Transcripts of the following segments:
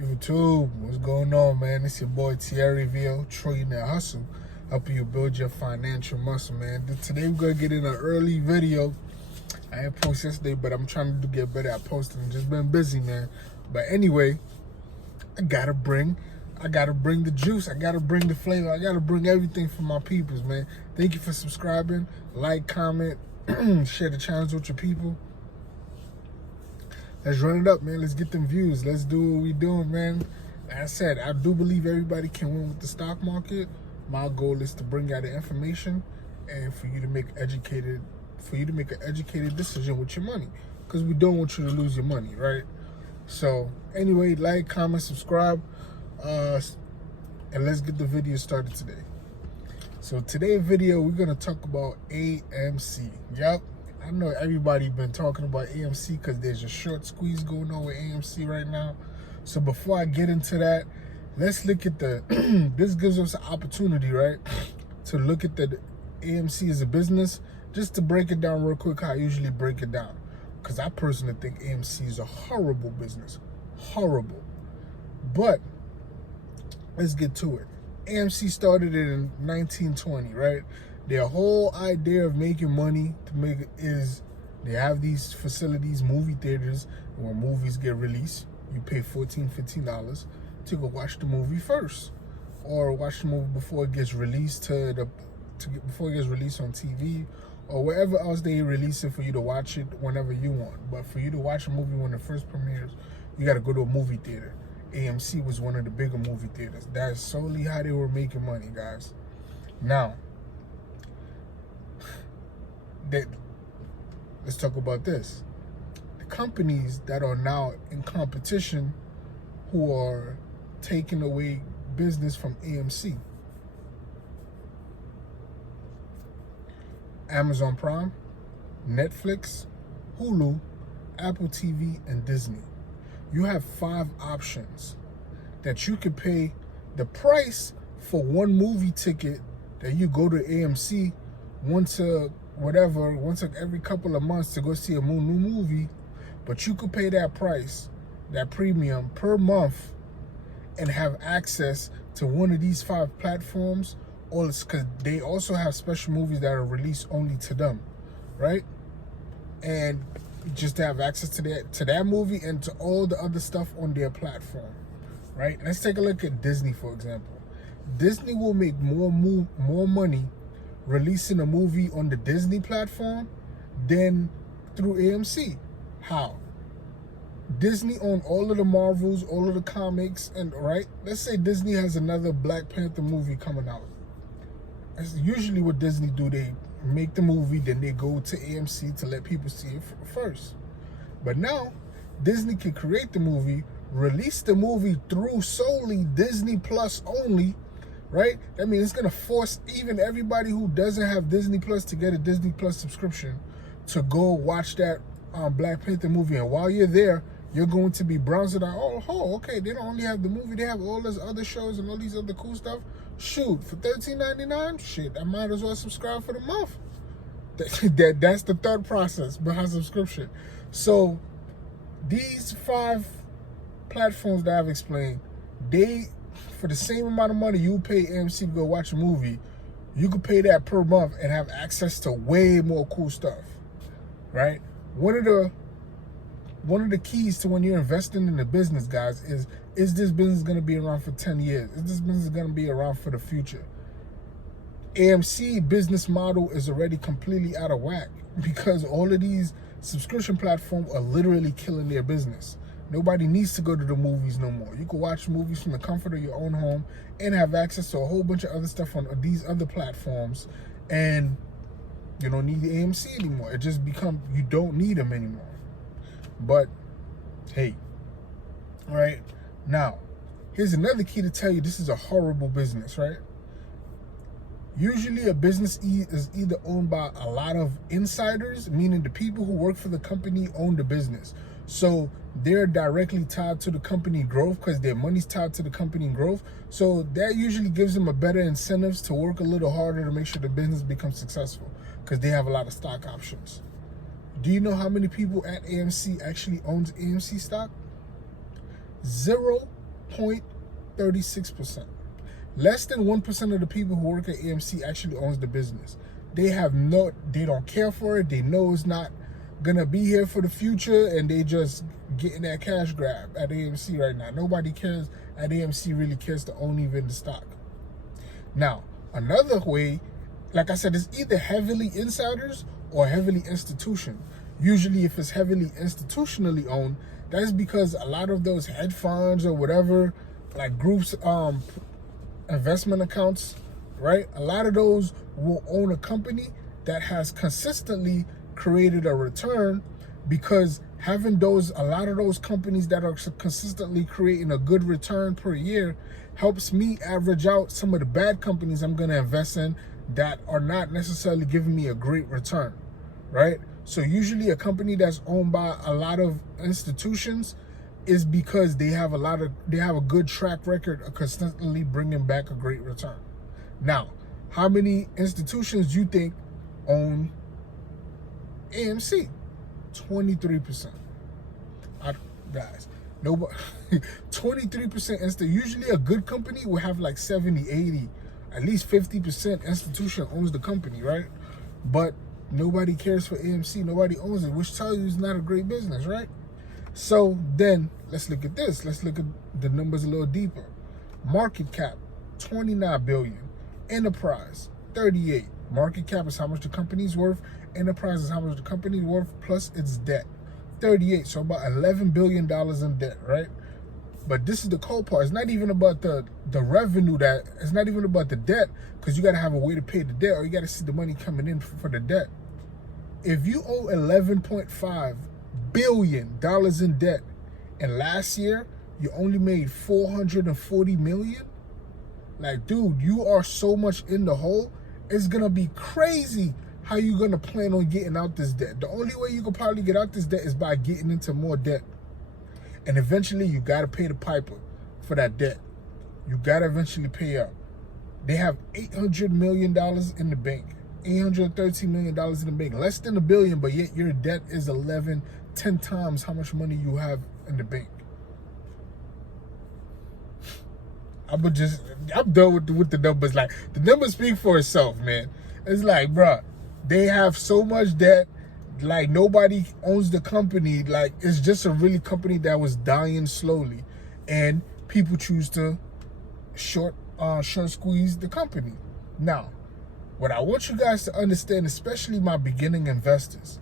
YouTube, what's going on, man? It's your boy Thierry Ville, Trillionaire Hustle, helping you build your financial muscle, man. Today we're gonna get in an early video. I didn't post yesterday, but I'm trying to get better at posting. Just been busy, man. But anyway, I gotta bring the juice. I gotta bring the flavor. I gotta bring everything for my peoples, man. Thank you for subscribing, like, comment, share the channels with your people. Let's run it up, man. Let's get them views. Let's do what we doing, man. Like I said, I do believe everybody can win with the stock market. My goal is to bring out the information and for you to make an educated decision with your money, because we don't want you to lose your money, right? So anyway, like, comment, subscribe, and let's get the video started today. So today's video, we're gonna talk about AMC. Yep. I know everybody been talking about AMC because there's a short squeeze going on with AMC right now. So before I get into that, let's look at this gives us an opportunity, right, to look at the AMC as a business, just to break it down real quick how I usually break it down. Because I personally think AMC is a horrible business. Horrible. But let's get to it. AMC started in 1920, right? Their whole idea of making money is they have these facilities, movie theaters, where movies get released. You pay $14, $15 to go watch the movie first, or watch the movie before it gets released before it gets released on TV or wherever else they release it for you to watch it whenever you want. But for you to watch a movie when it first premieres, you got to go to a movie theater. AMC was one of the bigger movie theaters. That's solely how they were making money, guys. Now, let's talk about this. The companies that are now in competition, who are taking away business from AMC: Amazon Prime, Netflix, Hulu, Apple TV, and Disney. You have 5 options that you could pay the price for one movie ticket that you go to AMC once every couple of months to go see a new movie. But you could pay that price, that premium per month, and have access to one of these 5 platforms. Or it's because they also have special movies that are released only to them, right? And just to have access to that movie and to all the other stuff on their platform, right? Let's take a look at Disney, for example. Disney will make more money releasing a movie on the Disney platform than through AMC. How? Disney own all of the Marvels, all of the comics, and right? Let's say Disney has another Black Panther movie coming out. That's usually what Disney do. They make the movie, then they go to AMC to let people see it first. But now, Disney can create the movie, release the movie through solely Disney Plus only, right? That means it's gonna force even everybody who doesn't have Disney Plus to get a Disney Plus subscription to go watch that Black Panther movie. And while you're there, you're going to be browsing out, oh, okay, they don't only have the movie, they have all those other shows and all these other cool stuff. Shoot, for $13.99, shit, I might as well subscribe for the month. That's the third process behind subscription. So these 5 platforms that I've explained, for the same amount of money you pay AMC to go watch a movie, you could pay that per month and have access to way more cool stuff, right? One of the keys to when you're investing in a business, guys, is this business going to be around for 10 years? Is this business going to be around for the future? AMC business model is already completely out of whack because all of these subscription platforms are literally killing their business. Nobody needs to go to the movies no more. You can watch movies from the comfort of your own home and have access to a whole bunch of other stuff on these other platforms, and you don't need the AMC anymore. It just you don't need them anymore. But hey, all right, now here's another key to tell you this is a horrible business, right? Usually a business is either owned by a lot of insiders, meaning the people who work for the company own the business. So they're directly tied to the company growth because their money's tied to the company growth. So that usually gives them a better incentives to work a little harder to make sure the business becomes successful because they have a lot of stock options. Do you know how many people at AMC actually owns AMC stock? 0 0.36%. Less than 1% of the people who work at AMC actually owns the business. They don't care for it. They know it's not gonna be here for the future, and they just getting that cash grab at AMC right now. Nobody cares at AMC really cares to own even the stock. Now, another way, like I said, is either heavily insiders or heavily institution. Usually if it's heavily institutionally owned, that's because a lot of those hedge funds or whatever, like groups, investment accounts, right? A lot of those will own a company that has consistently created a return, because having a lot of those companies that are consistently creating a good return per year helps me average out some of the bad companies I'm going to invest in that are not necessarily giving me a great return, right? So usually a company that's owned by a lot of institutions is because they have a good track record of consistently bringing back a great return. Now, how many institutions do you think own AMC? 23%. Guys, nobody. 23% usually a good company will have like 70, 80, at least 50% institution owns the company, right? But nobody cares for AMC. Nobody owns it, which tells you it's not a great business, right? So then let's look at this. Let's look at the numbers a little deeper. Market cap, 29 billion. Enterprise, 38. Market cap is how much the company's worth. Enterprise is how much the company's worth plus its debt. 38. So about $11 billion in debt, right? But this is the cold part. It's not even about the revenue it's not even about the debt, because you got to have a way to pay the debt, or you got to see the money coming in for the debt. If you owe $11.5 billion in debt, and last year you only made $440 million, like, dude, you are so much in the hole. It's gonna be crazy how you gonna plan on getting out this debt. The only way you can probably get out this debt is by getting into more debt, and eventually you gotta pay the piper for that debt. You gotta eventually pay up. They have $800 million in the bank, $813 million in the bank, less than $1 billion, but yet your debt is 10 times how much money you have in the bank. I'm done with the numbers. Like, the numbers speak for itself, man. It's like, bruh, they have so much debt. Like, nobody owns the company. Like, it's just a really company that was dying slowly, and people choose to short squeeze the company. Now, what I want you guys to understand, especially my beginning investors,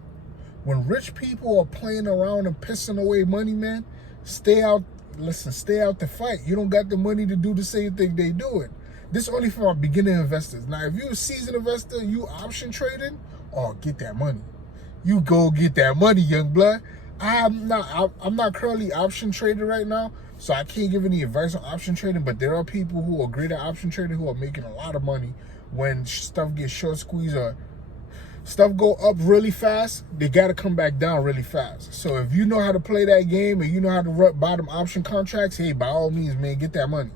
when rich people are playing around and pissing away money, man, stay out the fight. You don't got the money to do the same thing they doing. This only for our beginning investors. Now, if you're a seasoned investor, you option trading, get that money. You go get that money, young blood. I'm not currently option trading right now, so I can't give any advice on option trading, but there are people who are great at option trading who are making a lot of money when stuff gets short squeezed or stuff go up really fast. They got to come back down really fast. So if you know how to play that game and you know how to buy them option contracts, hey, by all means, man, get that money.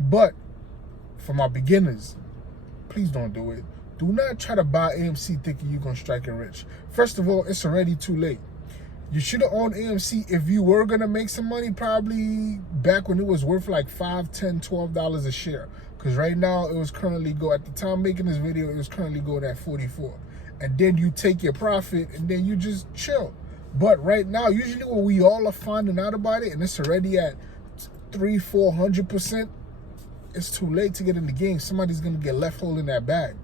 But for my beginners, please don't do it. Do not try to buy AMC thinking you're going to strike it rich. First of all, it's already too late. You should have owned AMC if you were going to make some money, probably back when it was worth like $5, $10, $12 a share. Because right now, it was currently at the time making this video, it was currently going at 44. And then you take your profit and then you just chill. But right now, usually when we all are finding out about it and it's already at 300-400%, it's too late to get in the game. Somebody's going to get left holding that bag.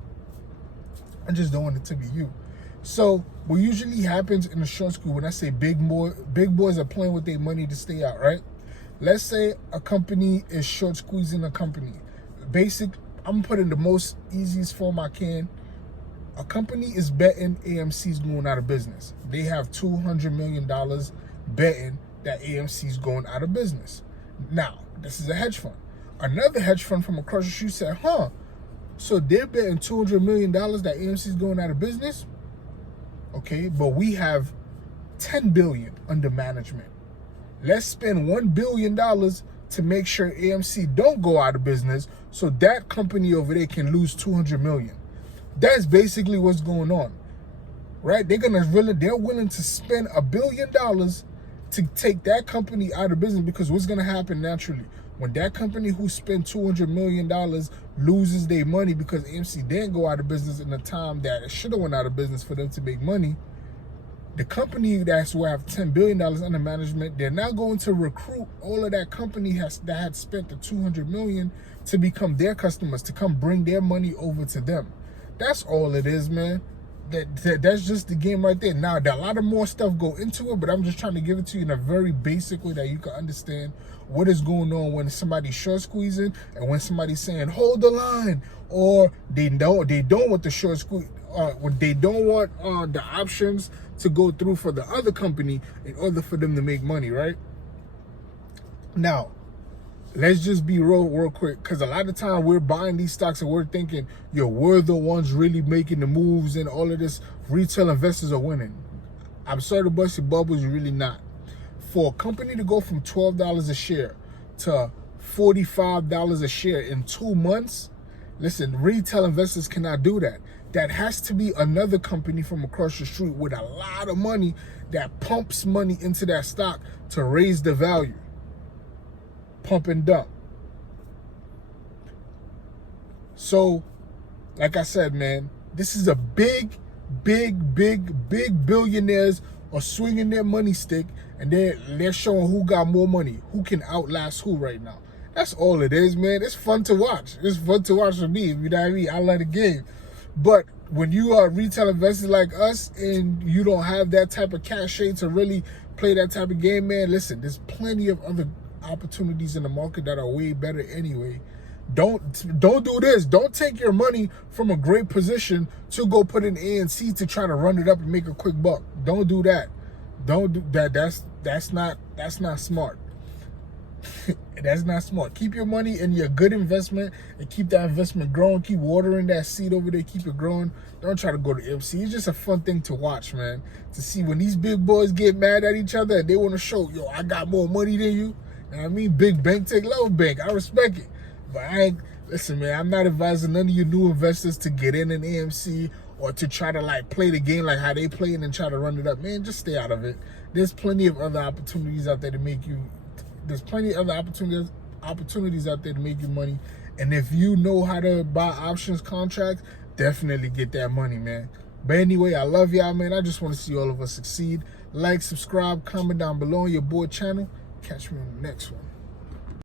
I just don't want it to be you. So what usually happens in the short school, when I say big boys are playing with their money to stay out, right? Let's say a company is short squeezing a company. I'm putting the most easiest form I can. A company is betting AMC's going out of business. They have $200 million betting that AMC's going out of business. Now, this is a hedge fund. Another hedge fund from across the street said, so they're betting $200 million that AMC's going out of business? Okay, but we have $10 billion under management. Let's spend $1 billion to make sure AMC don't go out of business, so that company over there can lose $200 million. That's basically what's going on, right? They're willing to spend $1 billion to take that company out of business, because what's going to happen naturally? When that company who spent $200 million loses their money because AMC didn't go out of business in the time that it should have went out of business for them to make money, the company that's who have $10 billion under management, they're now going to recruit all of that company that had spent the $200 million to become their customers, to come bring their money over to them. That's all it is, man. That's just the game right there. Now, a lot of more stuff go into it, but I'm just trying to give it to you in a very basic way that you can understand what is going on when somebody's short squeezing and when somebody's saying hold the line, or they don't want the short squeeze, when they don't want the options to go through for the other company in order for them to make money, right? Now, let's just be real quick, because a lot of time we're buying these stocks and we're thinking, yo, we're the ones really making the moves and all of this. Retail investors are winning. I'm sorry to bust your bubbles, you're really not. For a company to go from $12 a share to $45 a share in 2 months, listen, retail investors cannot do that. That has to be another company from across the street with a lot of money that pumps money into that stock to raise the value. Pump and dump. So, like I said, man, this is a big billionaires are swinging their money stick, and they're showing who got more money, who can outlast who right now. That's all it is, man. It's fun to watch. It's fun to watch for me. You know what I mean? I love the game. But when you are retail investors like us and you don't have that type of cachet to really play that type of game, man, listen, there's plenty of other opportunities in the market that are way better anyway. Don't do this. Don't take your money from a great position to go put in AMC to try to run it up and make a quick buck. Don't do that. Don't do that. That's not smart. That's not smart. Keep your money in your good investment and keep that investment growing. Keep watering that seed over there. Keep it growing. Don't try to go to AMC. It's just a fun thing to watch, man. To see when these big boys get mad at each other and they want to show, yo, I got more money than you. You know what I mean? Big bank take little bank. I respect it. But listen, man, I'm not advising none of you new investors to get in an AMC or to try to like play the game like how they play it and try to run it up. Man, just stay out of it. There's plenty of other opportunities out there to make you. There's plenty of other opportunities out there to make you money. And if you know how to buy options contracts, definitely get that money, man. But anyway, I love y'all, man. I just want to see all of us succeed. Like, subscribe, comment down below on your boy channel. Catch me on the next one.